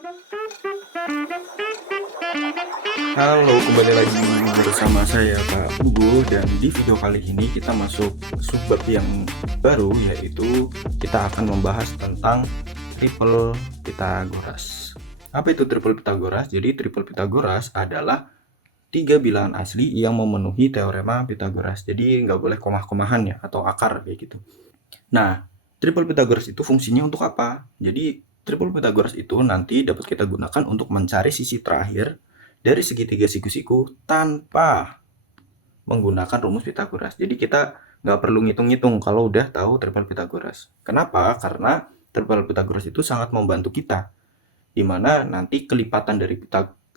Halo, kembali lagi bersama saya Pak Bugu, dan di video kali ini kita masuk subbab yang baru, yaitu kita akan membahas tentang triple Pitagoras. Apa itu triple Pitagoras? Jadi triple Pitagoras adalah tiga bilangan asli yang memenuhi teorema Pitagoras. Jadi nggak boleh komah-komahan ya, atau akar kayak gitu. Nah, triple Pitagoras itu fungsinya untuk apa? Jadi triple Pitagoras itu nanti dapat kita gunakan untuk mencari sisi terakhir dari segitiga siku-siku tanpa menggunakan rumus Pitagoras. Jadi kita nggak perlu ngitung-ngitung kalau udah tahu triple Pitagoras. Kenapa? Karena triple Pitagoras itu sangat membantu kita, dimana nanti kelipatan dari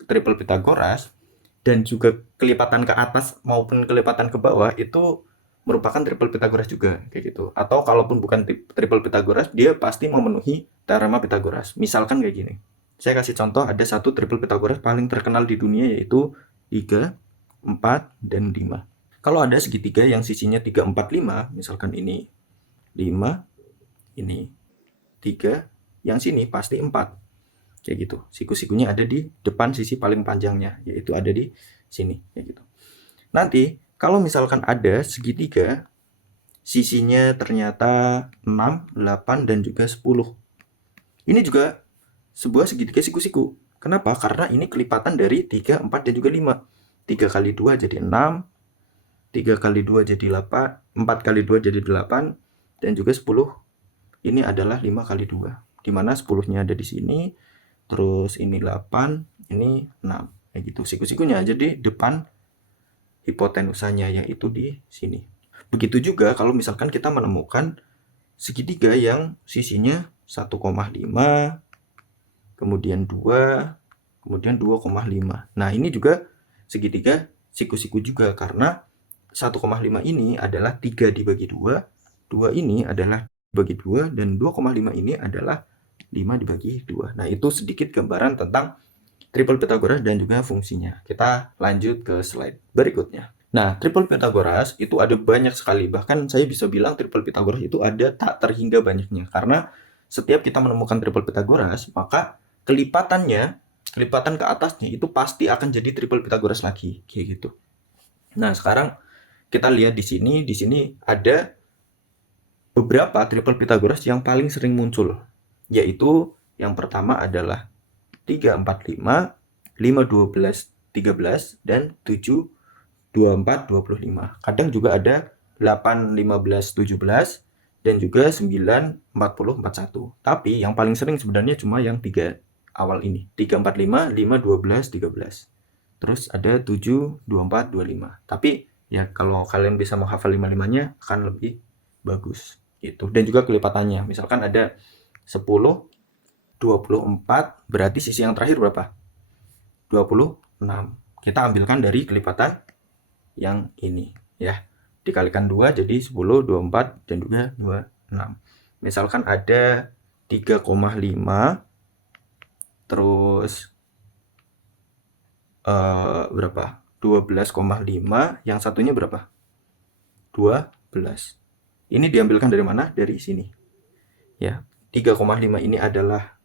triple Pitagoras dan juga kelipatan ke atas maupun kelipatan ke bawah itu merupakan triple Pitagoras juga kayak gitu. Atau kalaupun bukan triple Pitagoras, dia pasti memenuhi teorema Pitagoras. Misalkan kayak gini. Saya kasih contoh, ada satu triple Pitagoras paling terkenal di dunia, yaitu 3, 4, dan 5. Kalau ada segitiga yang sisinya 3, 4, 5, misalkan ini 5, ini 3, yang sini pasti 4. Kayak gitu. Siku-sikunya ada di depan sisi paling panjangnya, yaitu ada di sini kayak gitu. Nanti kalau misalkan ada segitiga sisinya ternyata 6, 8, dan juga 10. Ini juga sebuah segitiga siku-siku. Kenapa? Karena ini kelipatan dari 3, 4, dan juga 5. 3 kali 2 jadi 6, 3 kali 2 jadi 8, 4 kali 2 jadi 8, dan juga 10. Ini adalah 5 kali 2. Dimana 10-nya ada di sini, terus ini 8, ini 6. Kayak gitu. Siku-sikunya aja di depan hipotenusanya, yaitu di sini. Begitu juga kalau misalkan kita menemukan segitiga yang sisinya 1,5, kemudian 2, kemudian 2,5. Nah, ini juga segitiga siku-siku juga, karena 1,5 ini adalah 3 dibagi 2, 2 ini adalah dibagi 2, dan 2,5 ini adalah 5 dibagi 2. Nah, itu sedikit gambaran tentang triple Pitagoras dan juga fungsinya. Kita lanjut ke slide berikutnya. Nah, triple Pitagoras itu ada banyak sekali. Bahkan saya bisa bilang triple Pitagoras itu ada tak terhingga banyaknya. Karena setiap kita menemukan triple Pitagoras, maka kelipatannya, kelipatan ke atasnya itu pasti akan jadi triple Pitagoras lagi, kayak gitu. Nah, sekarang kita lihat di sini ada beberapa triple Pitagoras yang paling sering muncul, yaitu yang pertama adalah 3, 4, 5, 5, 12, 13, dan 7, 24, 25. Kadang juga ada 8, 15, 17, dan juga 9, 40, 41. Tapi yang paling sering sebenarnya cuma yang 3 awal ini. 3, 4, 5, 5, 12, 13. Terus ada 7, 24, 25. Tapi ya kalau kalian bisa menghafal 5-5-nya akan lebih bagus gitu. Dan juga kelipatannya. Misalkan ada 10, 24, berarti sisi yang terakhir berapa? 26. Kita ambilkan dari kelipatan yang ini ya. Dikalikan 2 jadi 10, 24, dan juga 26. Misalkan ada 3,5, terus berapa? 12,5, yang satunya berapa? 12. Ini diambilkan dari mana? Dari sini. Ya. 3,5 ini adalah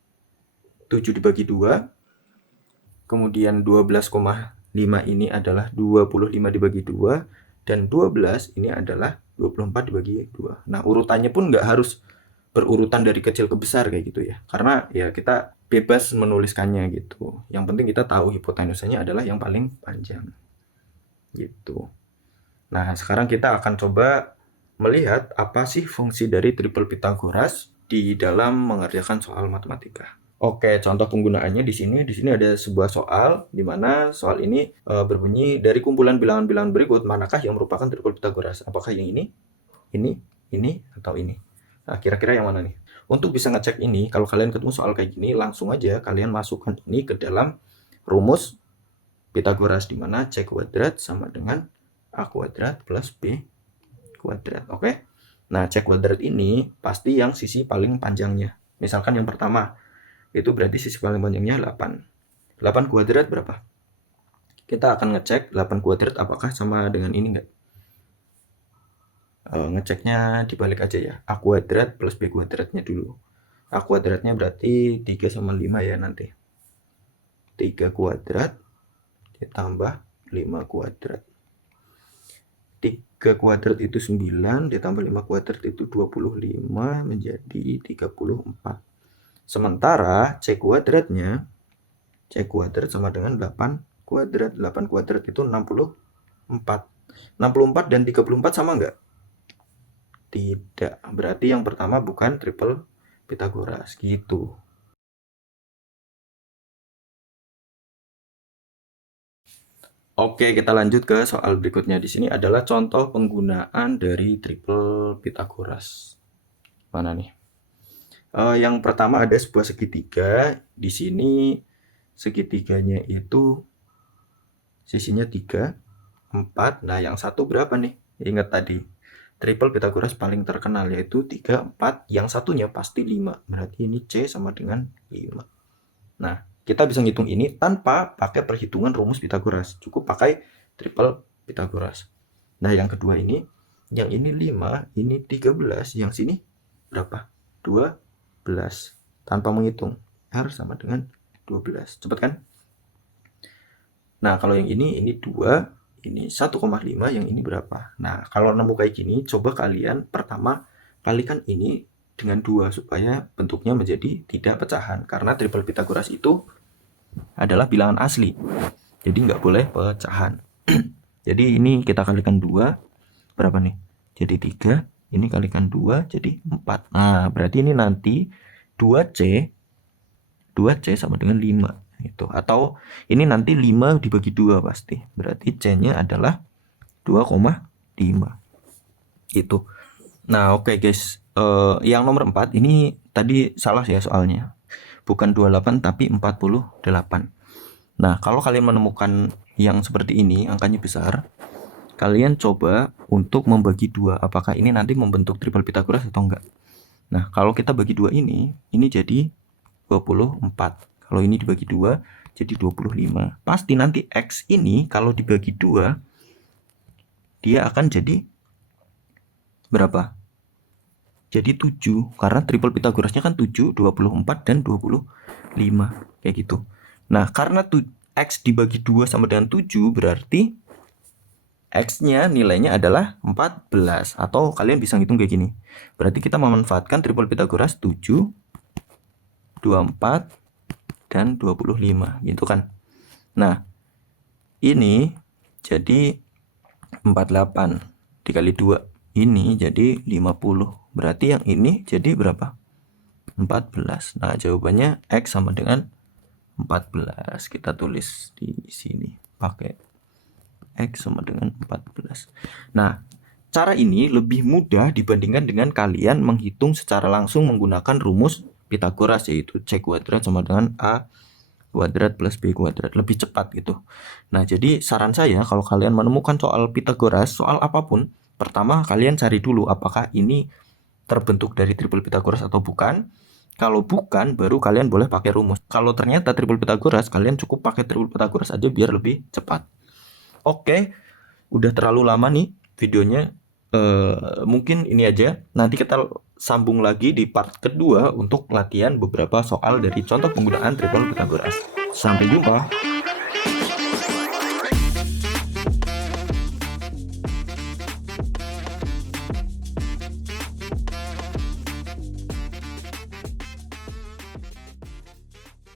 7 dibagi 2. Kemudian 12,5 ini adalah 25 dibagi 2. Dan 12 ini adalah 24 dibagi 2. Nah, urutannya pun nggak harus berurutan dari kecil ke besar kayak gitu ya. Karena ya kita bebas menuliskannya gitu. Yang penting kita tahu hipotenusanya adalah yang paling panjang. Gitu. Nah, sekarang kita akan coba melihat apa sih fungsi dari triple Pitagoras di dalam mengerjakan soal matematika. Oke, contoh penggunaannya di sini ada sebuah soal di mana soal ini berbunyi, dari kumpulan bilangan-bilangan berikut manakah yang merupakan triple Pitagoras? Apakah yang ini, atau ini? Nah, kira-kira yang mana nih? Untuk bisa ngecek ini, kalau kalian ketemu soal kayak gini, langsung aja kalian masukkan ini ke dalam rumus Pitagoras, di mana C kuadrat sama dengan A kuadrat plus B kuadrat. Oke? Nah, C kuadrat ini pasti yang sisi paling panjangnya. Misalkan yang pertama, itu berarti sisi paling panjangnya 8. 8 kuadrat berapa? Kita akan ngecek 8 kuadrat apakah sama dengan ini enggak. Ngeceknya dibalik aja ya. A kuadrat plus B kuadratnya dulu. A kuadratnya berarti 3 sama 5 ya nanti. 3 kuadrat ditambah 5 kuadrat. 3 kuadrat itu 9, ditambah 5 kuadrat itu 25, menjadi 34. Sementara C kuadrat sama dengan 8 kuadrat. 8 kuadrat itu 64. 64 dan 34 sama enggak? Tidak. Berarti yang pertama bukan triple Pythagoras gitu. Oke, kita lanjut ke soal berikutnya. Di sini adalah contoh penggunaan dari triple Pythagoras. Mana nih? Yang pertama ada sebuah segitiga. Di sini segitiganya itu sisinya 3, 4. Nah, yang satu berapa nih? Ingat tadi, triple Pythagoras paling terkenal yaitu 3, 4. Yang satunya pasti 5. Berarti ini C sama dengan 5. Nah, kita bisa ngitung ini tanpa pakai perhitungan rumus Pythagoras. Cukup pakai triple Pythagoras. Nah, yang kedua ini, yang ini 5, ini 13, yang sini berapa? 12. Tanpa menghitung, R sama dengan 12. Cepat kan? Nah, kalau yang ini 2, ini 1,5, yang ini berapa? Nah, kalau nemu kayak gini, coba kalian pertama kalikan ini dengan 2 supaya bentuknya menjadi tidak pecahan. Karena triple Pythagoras itu adalah bilangan asli, jadi nggak boleh pecahan. Jadi ini kita kalikan 2, berapa nih? Jadi 3, ini kalikan 2, jadi 4. Nah, berarti ini nanti 2C sama dengan 5 itu. Atau ini nanti 5 dibagi 2 pasti. Berarti C-nya adalah 2,5 itu. Nah, oke guys. Yang nomor 4 ini tadi salah ya soalnya. Bukan 28 tapi 48. Nah, kalau kalian menemukan yang seperti ini, angkanya besar, kalian coba untuk membagi 2. Apakah ini nanti membentuk triple Pythagoras atau enggak? Nah, kalau kita bagi 2 ini jadi 24. Kalau ini dibagi 2 jadi 25. Pasti nanti X ini kalau dibagi 2 dia akan jadi berapa? Jadi 7, karena triple Pythagorasnya kan 7, 24, dan 25. Kayak gitu. Nah, karena X dibagi 2 sama dengan 7, berarti X-nya nilainya adalah 14. Atau kalian bisa ngitung kayak gini. Berarti kita memanfaatkan triple Pythagoras 7, 24, dan 25. Gitu kan. Nah, ini jadi 48 dikali 2. Ini jadi 50. Berarti yang ini jadi berapa? 14. Nah, jawabannya X sama dengan 14. Kita tulis di sini pakai X sama dengan 14. Nah, cara ini lebih mudah dibandingkan dengan kalian menghitung secara langsung menggunakan rumus Pythagoras, yaitu C kuadrat sama dengan A kuadrat plus B kuadrat. Lebih cepat gitu. Nah, jadi saran saya kalau kalian menemukan soal Pythagoras, soal apapun, pertama kalian cari dulu apakah ini terbentuk dari triple Pythagoras atau bukan. Kalau bukan, baru kalian boleh pakai rumus. Kalau ternyata triple Pythagoras, kalian cukup pakai triple Pythagoras aja biar lebih cepat. Oke, udah terlalu lama nih videonya. Mungkin ini aja. Nanti kita sambung lagi di part kedua untuk latihan beberapa soal dari contoh penggunaan triple Pythagoras. Sampai jumpa.